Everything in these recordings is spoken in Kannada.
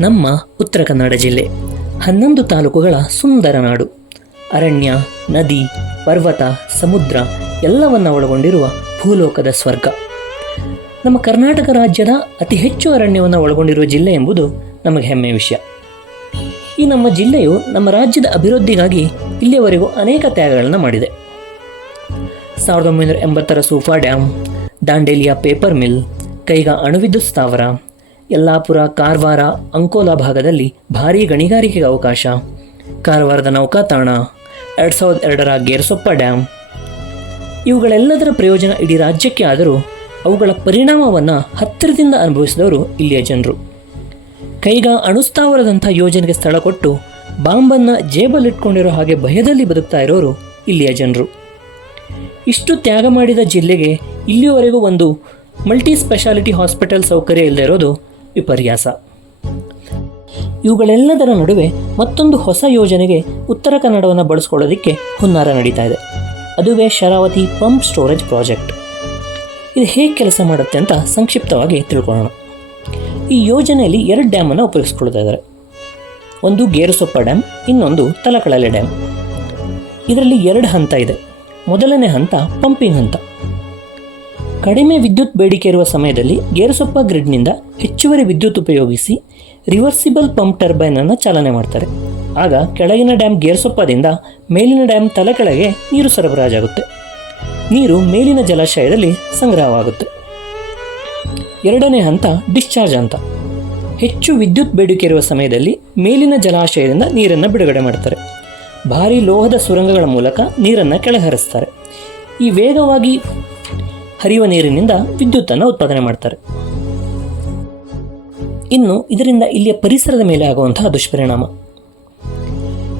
ನಮ್ಮ ಉತ್ತರ ಕನ್ನಡ ಜಿಲ್ಲೆ, ಹನ್ನೊಂದು ತಾಲೂಕುಗಳ ಸುಂದರ ನಾಡು. ಅರಣ್ಯ, ನದಿ, ಪರ್ವತ, ಸಮುದ್ರ ಎಲ್ಲವನ್ನ ಒಳಗೊಂಡಿರುವ ಭೂಲೋಕದ ಸ್ವರ್ಗ. ನಮ್ಮ ಕರ್ನಾಟಕ ರಾಜ್ಯದ ಅತಿ ಹೆಚ್ಚು ಅರಣ್ಯವನ್ನು ಒಳಗೊಂಡಿರುವ ಜಿಲ್ಲೆ ಎಂಬುದು ನಮಗೆ ಹೆಮ್ಮೆಯ ವಿಷಯ. ಈ ನಮ್ಮ ಜಿಲ್ಲೆಯು ನಮ್ಮ ರಾಜ್ಯದ ಅಭಿವೃದ್ಧಿಗಾಗಿ ಇಲ್ಲಿಯವರೆಗೂ ಅನೇಕ ತ್ಯಾಗಗಳನ್ನು ಮಾಡಿದೆ. ಸಾವಿರದ ಒಂಬೈನೂರ ಎಂಬತ್ತರ ಸೂಫಾ ಡ್ಯಾಮ್ ದಾಂಡೇಲಿಯ ಪೇಪರ್ ಮಿಲ್, ಕೈಗಾ ಅಣುವಿದ್ಯುತ್ ಸ್ಥಾವರ ಯಲ್ಲಾಪುರ, ಕಾರವಾರ, ಅಂಕೋಲಾ ಭಾಗದಲ್ಲಿ ಭಾರೀ ಗಣಿಗಾರಿಕೆಗೆ ಅವಕಾಶ. ಕಾರವಾರದ ನೌಕಾತಾಣ, ಎರಡು ಸಾವಿರದ ಎರಡರ ಗೇರ್ಸೊಪ್ಪ ಡ್ಯಾಮ್ ಇವುಗಳೆಲ್ಲದರ ಪ್ರಯೋಜನ ಇಡೀ ರಾಜ್ಯಕ್ಕೆ ಆದರೂ ಅವುಗಳ ಪರಿಣಾಮವನ್ನು ಹತ್ತಿರದಿಂದ ಅನುಭವಿಸಿದವರು ಇಲ್ಲಿಯ ಜನರು. ಕೈಗಾ ಅಣುಸ್ಥಾವರದಂಥ ಯೋಜನೆಗೆ ಸ್ಥಳ ಕೊಟ್ಟು ಬಾಂಬನ್ನು ಜೇಬಲ್ಲಿಟ್ಕೊಂಡಿರೋ ಹಾಗೆ ಭಯದಲ್ಲಿ ಬದುಕ್ತಾ ಇರೋರು ಇಲ್ಲಿಯ ಜನರು. ಇಷ್ಟು ತ್ಯಾಗ ಮಾಡಿದ ಜಿಲ್ಲೆಗೆ ಇಲ್ಲಿಯವರೆಗೂ ಒಂದು ಮಲ್ಟಿ ಸ್ಪೆಷಾಲಿಟಿ ಹಾಸ್ಪಿಟಲ್ ಸೌಕರ್ಯ ಇಲ್ಲದೆ ಇರೋದು ವಿಪರ್ಯಾಸ. ಇವುಗಳೆಲ್ಲದರ ನಡುವೆ ಮತ್ತೊಂದು ಹೊಸ ಯೋಜನೆಗೆ ಉತ್ತರ ಕನ್ನಡವನ್ನು ಬಳಸ್ಕೊಳ್ಳೋದಕ್ಕೆ ಹುನ್ನಾರ ನಡೀತಾ ಇದೆ. ಅದುವೇ ಶರಾವತಿ ಪಂಪ್ ಸ್ಟೋರೇಜ್ ಪ್ರಾಜೆಕ್ಟ್. ಇದು ಹೇಗೆ ಕೆಲಸ ಮಾಡುತ್ತೆ ಅಂತ ಸಂಕ್ಷಿಪ್ತವಾಗಿ ತಿಳ್ಕೊಳ್ಳೋಣ. ಈ ಯೋಜನೆಯಲ್ಲಿ ಎರಡು ಡ್ಯಾಮನ್ನು ಉಪಯೋಗಿಸ್ಕೊಳ್ತಾ ಇದ್ದಾರೆ. ಒಂದು ಗೇರುಸೊಪ್ಪ ಡ್ಯಾಮ್, ಇನ್ನೊಂದು ತಲಕಳಲೆ ಡ್ಯಾಮ್. ಇದರಲ್ಲಿ ಎರಡು ಹಂತ ಇದೆ. ಮೊದಲನೇ ಹಂತ ಪಂಪಿಂಗ್ ಹಂತ. ಕಡಿಮೆ ವಿದ್ಯುತ್ ಬೇಡಿಕೆ ಇರುವ ಸಮಯದಲ್ಲಿ ಗೇರುಸೊಪ್ಪ ಗ್ರಿಡ್ನಿಂದ ಹೆಚ್ಚುವರಿ ವಿದ್ಯುತ್ ಉಪಯೋಗಿಸಿ ರಿವರ್ಸಿಬಲ್ ಪಂಪ್ ಟರ್ಬೈನ್ ಅನ್ನು ಚಾಲನೆ ಮಾಡ್ತಾರೆ. ಆಗ ಕೆಳಗಿನ ಡ್ಯಾಮ್ ಗೇರ್ಸೊಪ್ಪದಿಂದ ಮೇಲಿನ ಡ್ಯಾಮ್ ತಲೆಕೆಳಗೆ ನೀರು ಸರಬರಾಜಾಗುತ್ತೆ. ನೀರು ಮೇಲಿನ ಜಲಾಶಯದಲ್ಲಿ ಸಂಗ್ರಹವಾಗುತ್ತೆ. ಎರಡನೇ ಹಂತ ಡಿಸ್ಚಾರ್ಜ್ ಅಂತ. ಹೆಚ್ಚು ವಿದ್ಯುತ್ ಬೇಡಿಕೆ ಇರುವ ಸಮಯದಲ್ಲಿ ಮೇಲಿನ ಜಲಾಶಯದಿಂದ ನೀರನ್ನು ಬಿಡುಗಡೆ ಮಾಡ್ತಾರೆ. ಭಾರಿ ಲೋಹದ ಸುರಂಗಗಳ ಮೂಲಕ ನೀರನ್ನು ಕೆಳಹರಿಸ್ತಾರೆ. ಈ ವೇಗವಾಗಿ ಹರಿಯುವ ನೀರಿನಿಂದ ವಿದ್ಯುತ್ತನ್ನು ಉತ್ಪಾದನೆ ಮಾಡ್ತಾರೆ. ಇನ್ನು ಇದರಿಂದ ಇಲ್ಲಿಯ ಪರಿಸರದ ಮೇಲೆ ಆಗುವಂತಹ ದುಷ್ಪರಿಣಾಮ.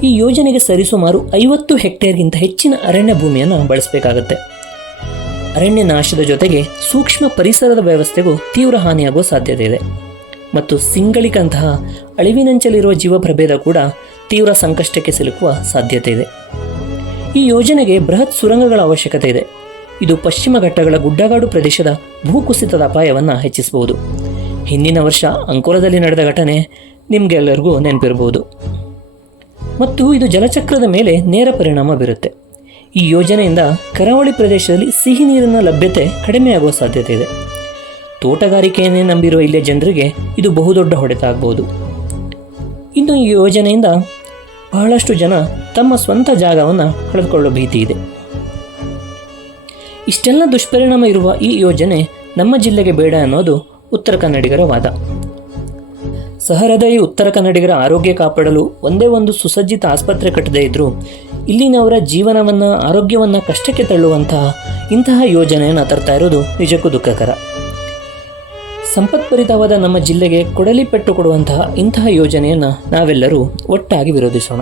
ಈ ಯೋಜನೆಗೆ ಸರಿಸುಮಾರು ಐವತ್ತು ಹೆಕ್ಟೇರ್ಗಿಂತ ಹೆಚ್ಚಿನ ಅರಣ್ಯ ಭೂಮಿಯನ್ನು ಬಳಸಬೇಕಾಗುತ್ತೆ. ಅರಣ್ಯ ನಾಶದ ಜೊತೆಗೆ ಸೂಕ್ಷ್ಮ ಪರಿಸರದ ವ್ಯವಸ್ಥೆಗೂ ತೀವ್ರ ಹಾನಿಯಾಗುವ ಸಾಧ್ಯತೆ ಇದೆ. ಮತ್ತು ಸಿಂಗಳಿಕಂತಹ ಅಳಿವಿನಂಚಲಿರುವ ಜೀವ ಪ್ರಭೇದ ಕೂಡ ತೀವ್ರ ಸಂಕಷ್ಟಕ್ಕೆ ಸಿಲುಕುವ ಸಾಧ್ಯತೆ ಇದೆ. ಈ ಯೋಜನೆಗೆ ಬೃಹತ್ ಸುರಂಗಗಳ ಅವಶ್ಯಕತೆ ಇದೆ. ಇದು ಪಶ್ಚಿಮ ಘಟ್ಟಗಳ ಗುಡ್ಡಗಾಡು ಪ್ರದೇಶದ ಭೂಕುಸಿತದ ಅಪಾಯವನ್ನು ಹೆಚ್ಚಿಸಬಹುದು. ಹಿಂದಿನ ವರ್ಷ ಅಂಕೋಲದಲ್ಲಿ ನಡೆದ ಘಟನೆ ನಿಮಗೆಲ್ಲರಿಗೂ ನೆನಪಿರಬಹುದು. ಮತ್ತು ಇದು ಜಲಚಕ್ರದ ಮೇಲೆ ನೇರ ಪರಿಣಾಮ ಬೀರುತ್ತೆ. ಈ ಯೋಜನೆಯಿಂದ ಕರಾವಳಿ ಪ್ರದೇಶದಲ್ಲಿ ಸಿಹಿ ನೀರಿನ ಲಭ್ಯತೆ ಕಡಿಮೆಯಾಗುವ ಸಾಧ್ಯತೆ ಇದೆ. ತೋಟಗಾರಿಕೆಯನ್ನೇ ನಂಬಿರುವ ಇಲ್ಲಿಯ ಜನರಿಗೆ ಇದು ಬಹುದೊಡ್ಡ ಹೊಡೆತ ಆಗಬಹುದು ಇನ್ನು ಈ ಯೋಜನೆಯಿಂದ ಬಹಳಷ್ಟು ಜನ ತಮ್ಮ ಸ್ವಂತ ಜಾಗವನ್ನು ಕಳೆದುಕೊಳ್ಳೋ ಭೀತಿ ಇದೆ. ಇಷ್ಟೆಲ್ಲ ದುಷ್ಪರಿಣಾಮ ಇರುವ ಈ ಯೋಜನೆ ನಮ್ಮ ಜಿಲ್ಲೆಗೆ ಬೇಡ ಅನ್ನೋದು ಉತ್ತರ ಕನ್ನಡಿಗರ ವಾದ. ಸಹೃದಯಿ ಉತ್ತರ ಕನ್ನಡಿಗರ ಆರೋಗ್ಯ ಕಾಪಾಡಲು ಒಂದೇ ಒಂದು ಸುಸಜ್ಜಿತ ಆಸ್ಪತ್ರೆ ಕಟ್ಟದೇ ಇದ್ರು ಇಲ್ಲಿನವರ ಜೀವನವನ್ನು, ಆರೋಗ್ಯವನ್ನು ಕಷ್ಟಕ್ಕೆ ತಳ್ಳುವಂತಹ ಇಂತಹ ಯೋಜನೆಯನ್ನು ತರ್ತಾ ಇರೋದು ನಿಜಕ್ಕೂ ದುಃಖಕರ. ಸಂಪತ್ಭರಿತವಾದ ನಮ್ಮ ಜಿಲ್ಲೆಗೆ ಕೊಡಲಿ ಪೆಟ್ಟು ಕೊಡುವಂತಹ ಇಂತಹ ಯೋಜನೆಯನ್ನು ನಾವೆಲ್ಲರೂ ಒಟ್ಟಾಗಿ ವಿರೋಧಿಸೋಣ.